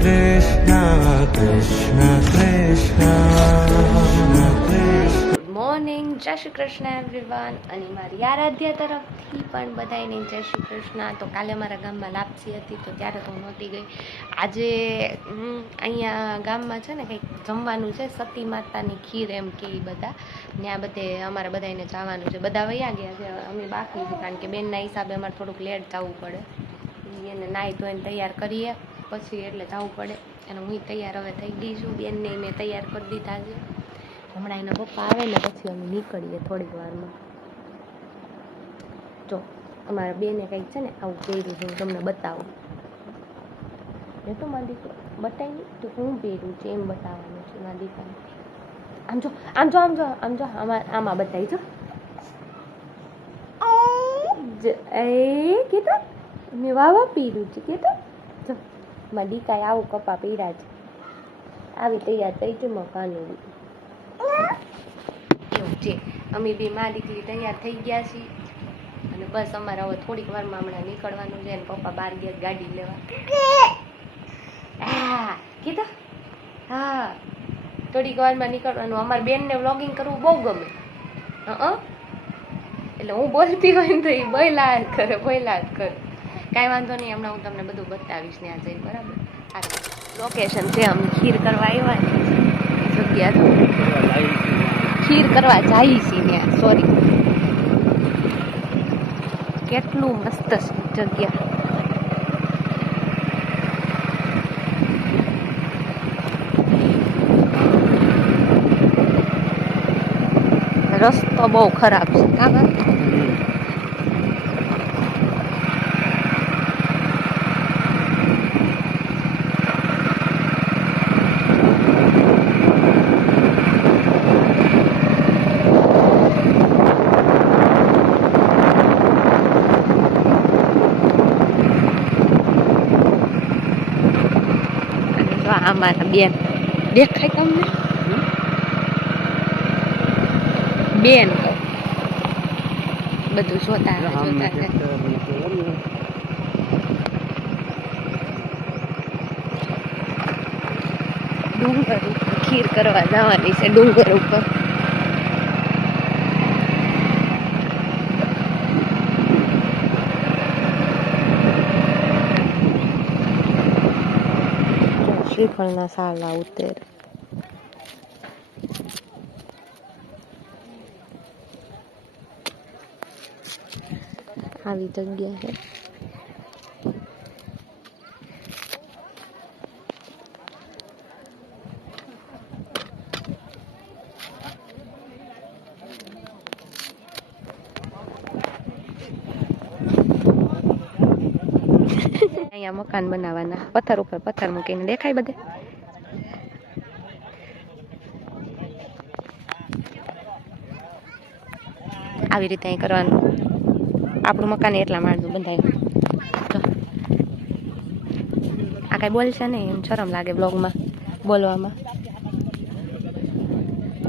Krishna Krishna Krishna good morning, જય Shri Krishna everyone. અને મારી આરાધ્યા તરફથી પણ બધાને જય શ્રી કૃષ્ણ. તો કાલે અમારા ગામમાં લાપસી હતી તો ત્યારે તો હું નહોતી ગઈ. આજે અહીંયા ગામમાં છે ને કંઈક જમવાનું છે, સતી માતાની ખીર એમ કે એ બધા ત્યાં બધે અમારા બધાને જવાનું છે. બધા વયા ગયા છે, અમે બાકી છે કારણ કે બેનના હિસાબે અમારે થોડુંક લેટ જવું પડે. એને નાહી ધોઈને તૈયાર કરીએ પછી એટલે જવું પડે. અને હું તૈયાર હવે થઈ ગઈ છું, બેનને મેં તૈયાર કરી દીધા છે. હમણાં એના પપ્પા આવે ને પછી અમે નીકળીએ થોડીક વારમાં. જો અમારા બેને કંઈક છે ને આવું પહેર્યું છે, હું તમને બતાવું. એ તો મારી દીકરો બતાવી તો હું પહેર્યું છે એમ બતાવવાનું છે મારી દીકરાને. આમ જો આમ જો આમ જો આમ જો આમાં બતાવી જો એ કીધું મેં વાવા પહેર્યું છે કીધું. જો મારી દીકરાએ આવું કપા પહેર્યા છે, આવી તૈયાર થઈ છે મકાનું એવું છે. અમે બી મા દીકરી તૈયાર થઈ ગયા છીએ અને બસ અમારે હવે થોડીક વારમાં હમણાં નીકળવાનું છે. ને પપ્પા બહાર ગયા ગાડી લેવા. હા કીધું હા થોડીક વારમાં નીકળવાનું. અમારી બેનને વ્લોગિંગ કરવું બહુ ગમે. એટલે હું બોલતી હોય ને તો એ બોયલા જ કરે કાંઈ વાંધો નહીં. હમણાં હું તમને બધું બતાવીશ ને આ જઈ બરાબર. આ લોકેશન છે, અમે ખીર કરવા આવ્યા ને જગ્યા ખીર કરવા જાય છે ત્યાં. સોરી, કેટલું મસ્ત છે જગ્યા. રસ્તો બહુ ખરાબ છે. હા અમારા બેન દેખાય તમને? બેન બધું જોતા ડુંગર ખીર કરવા જવાની છે ડુંગર ઉપર. શ્રીફળના સાલા ઉતેર આવી જગ્યા છે. અહીંયા મકાન બનાવવાના, પથ્થર ઉપર પથ્થર મૂકીને દેખાય બધે. આવી રીતે અહીં કરવાનું. આપણું મકાન એટલા માળનું બંધાય. આ કાંઈ બોલશે નહીં, એમ શરમ લાગે બ્લોગમાં બોલવામાં.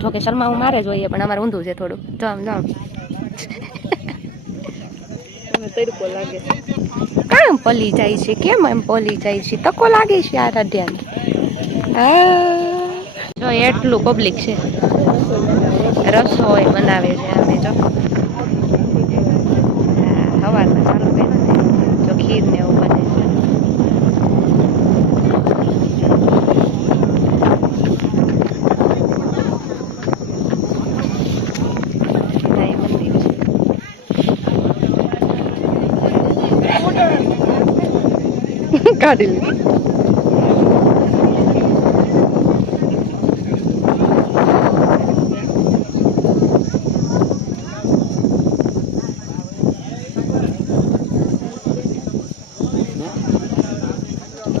જોકે શરમાવું મારે જોઈએ પણ અમારે ઊંધું છે થોડું. જો આમ જો તડકો લાગે. કામ પલી જાય છે, કેમ એમ પલી જાય છે? તકો લાગે છે આરાધ્યાને. જો એટલું પબ્લિક છે, રસોઈ બનાવે છે. આમે જો સવારમાં ચાલુ કર્યું છે. જો ખીર ને એવું બને છે. કાઢી લીધી.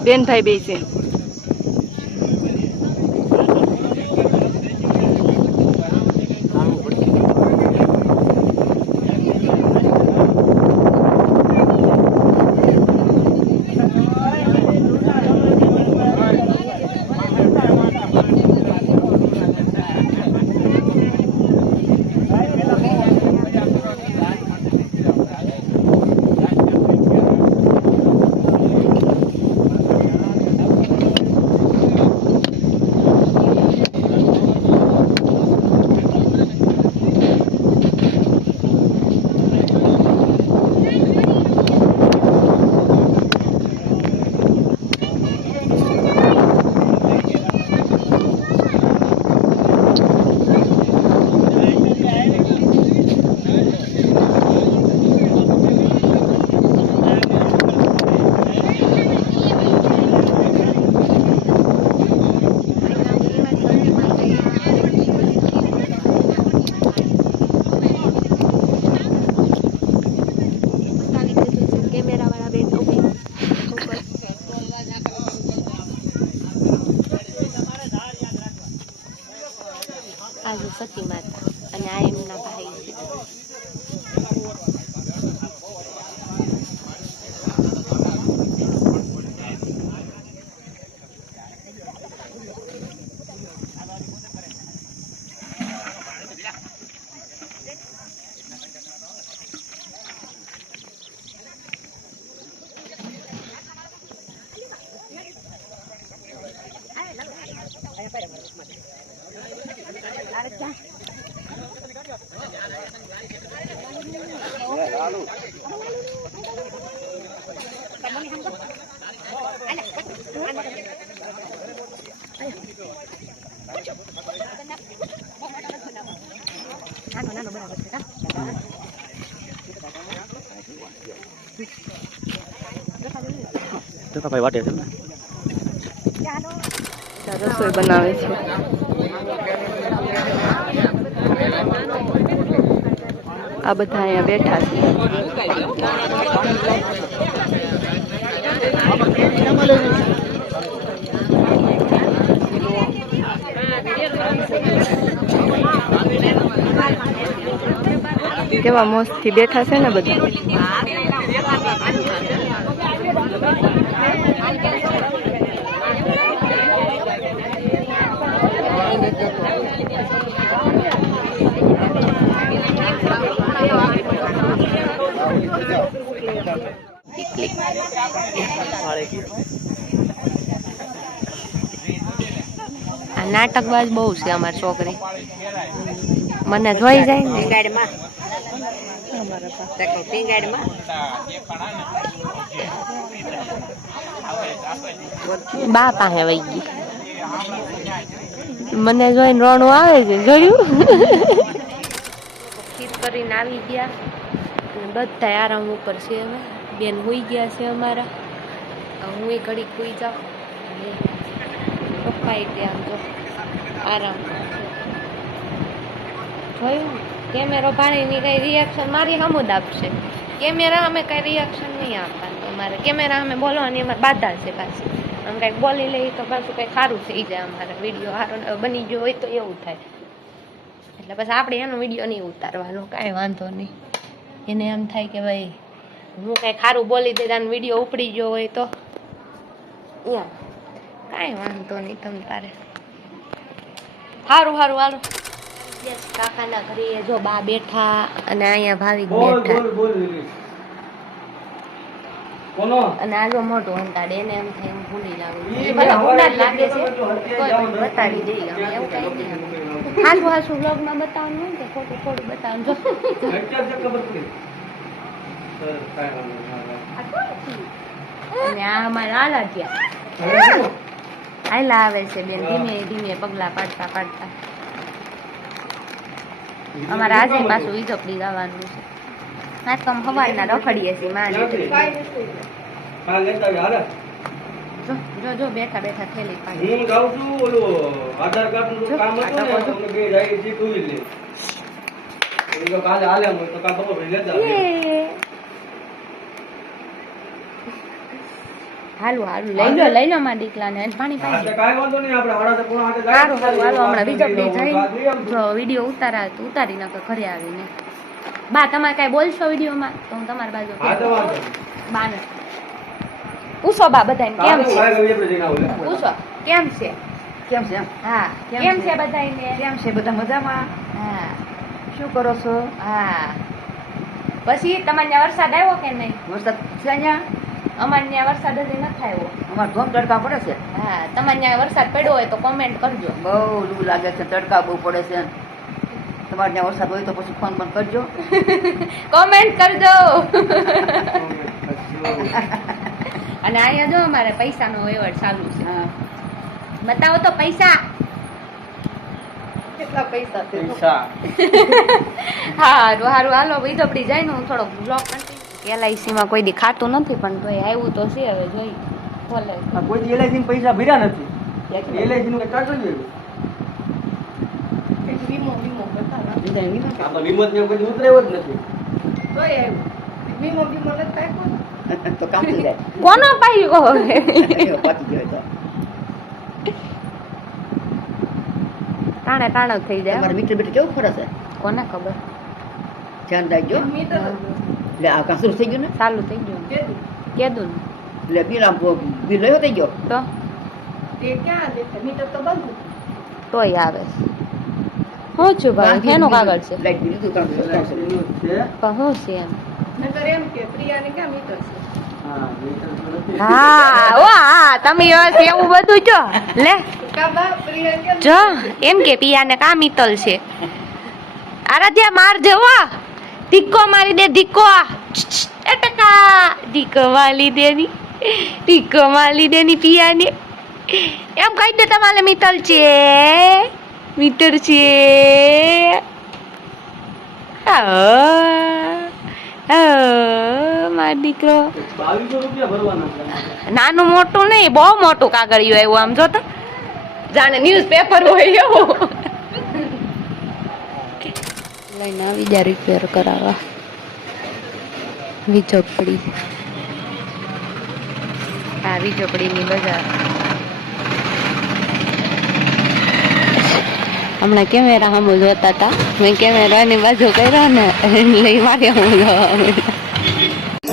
બેન ભાઈ બે છે. સતી માતા અને આ એમના ભાઈ છે. ભાઈ વાટે છે રસોઈ બનાવે છે. આ બધા અહીંયા બેઠા છે. કેવા મસ્ત થી બેઠા છે ને બધા. આ નાટકબાજ બહુ છે અમારી છોકરી. મને જોઈ જાય ને બા પાસે વહી ગઈ. મને જોઈને રોણું આવે છે. જોયું ખીર કરીને આવી ગયા. બધા આરામ ઉપર છે. અમે બેન હોઈ ગયા છે અમારા. હું ઘડી હોઈ જાઉં. પપ્પા આમ જો આરામ જોયું. કેમેરો ભાણીની કઈ રિએક્શન મારી હમુદ આપશે. કેમેરા અમે કઈ રિએક્શન નહીં આપવાનું. અમારે કેમેરા અમે બોલવાની અમારે બાધા છે પાછી. આમ કંઈક બોલી લઈએ તો પાછું કંઈક સારું થઈ જાય. અમારે વિડીયો સારો બની ગયો હોય તો એવું થાય. એટલે પછી આપણે એનો વિડીયો નહીં ઉતારવાનો. કાંઈ વાંધો નહીં. એને એમ થાય કે ભાઈ હું કંઈક સારું બોલી દે અને વિડીયો ઉપડી ગયો હોય તો એમ કાંઈ વાંધો નહીં. તમ તારે સારું સારું હાલો. કાકાના ઘરે જો બા બેઠા અને અહીંયા ભાવિક બેઠા અને આ જો મોટું અંતાડે એને એમ થાય હું ભૂલી લાવું. એ ભલે ભૂલા જ લાગે છે તોય બતાવી દઈએ અમે. એવું કઈ નહીં. હાલું હાસું વ્લોગમાં બતાવવાનું હોય કે ખોટું થોડું બતાવવાનું. અને આ અમારા આલાટિયા આયલા આવે છે બેન ધીમે ધીમે પગલા પાડતા પાડતા. અમારે આજે પાછું ઈજપડી ગાવાનું છે. આ તો હવારના રખડીએ છીએ માં. જો જો બેઠા બેઠા થેલી પાડી. હું ગાઉં છું ઓલું આધાર કાર્ડ નું કામ હતું ને તમને બે જાય છે ટુ વ્હીલ લે. એ તો કાલે આલે તો કા ખબર પડી લેતા. હાલું હાલું લઈ લો માં દીકલાને પાણી પાણી. કાઈ વાંધો નહીં. આપણે હાડા કોણ હાથે જાય. સારું સારું હાલો. હમણાં વીજળી જાય જો વિડીયો ઉતારા તો ઉતારી નાખો ઘરે આવીને. બા તમારે કઈ બોલશો વિડીયોમાં તો હું તમારી બાજુ બાને પૂછો. બા બધાને કેમ છે પૂછો. કેમ છે કેમ છે? હા કેમ છે બધાને? કેમ છે? બધા મજામાં? હા શું કરો છો? હા પછી તમારે ત્યાં વરસાદ આવ્યો કે નહીં? વરસાદ છે અહીંયા? અમારે ત્યાં વરસાદ હજી નથી આવ્યો. અમારે ધોમ તડકા પડે છે. હા તમારે ત્યાં વરસાદ પડ્યો હોય તો કોમેન્ટ કરજો. બહુ લૂ લાગે છે, તડકા બહુ પડે છે. તમારે ત્યાં વરસાદ હોય તો પછી ફોન પણ કરજો. કોમેન્ટ કરજો. અને અહીંયા જો અમારે પૈસાનો વહીવટ ચાલુ છે. હા. બતાવો તો પૈસા. કેટલા પૈસા છે? હારું હારું હાલો વીજળી જાય ને હું થોડોક બ્લોક કન્ટિન્યુ. LIC માં કોઈ દી ખાતું નથી પણ તોય આવ્યું તો છે. હવે જોઈ બોલે કોઈ LIC ને પૈસા ભર્યા નથી. LIC નું કઈ કાઢવું જોઈએ. વીમો બતાવો. આ તો વીમો ને કોઈ ઉતરેવો જ નથી. તોય આવ્યું. વીમો નથી થાય તો કામ થઈ જાય. કોનો પાયો હવે? પાકી ગયો તો. ટાણે ટાણો થઈ જાય તમારે મીટર બીટર કેવું ફરે છે કોને ખબર ધ્યાન રાખજો એટલે આ કાસરું થઈ ગયું ને ચાલુ થઈ ગયું કેદું એટલે બિલ આમ બિલ લયો થઈ ગયો તો તોય આવે હું છું ભાઈ એનું કાગળ છે લાઈટ બિલ લીધું કામ છે પણ હું છે એમ હા મીટર તો નથી. હા ઓ હા તમે એવું બધું જો લે જો એમ કે પિયાને કા મિતલ છે આરાધ્યા માર જવો ધીકો મારી દે ધીકો ટકા ધીકો મારી દેની ધીકો મારી દેની પિયાને એમ કહી દે તમારે મિતલ છે મિત્ર છે મારો દીકરો 2200 રૂપિયા ભરવાના છે. નાનું મોટું નહીં બહુ મોટું કાગળિયું આવ્યું આમ જો તો જાણે ન્યૂઝપેપર હોય એવું લઈને આવી જા રિપેર કરાવવા વીજોપડી આ વીજોપડીની બજાર હમણાં કેમેરા હમું જોતા હતા મેં કેમેરાની બાજુ કર્યો ને લઈ મારી હમું જોવા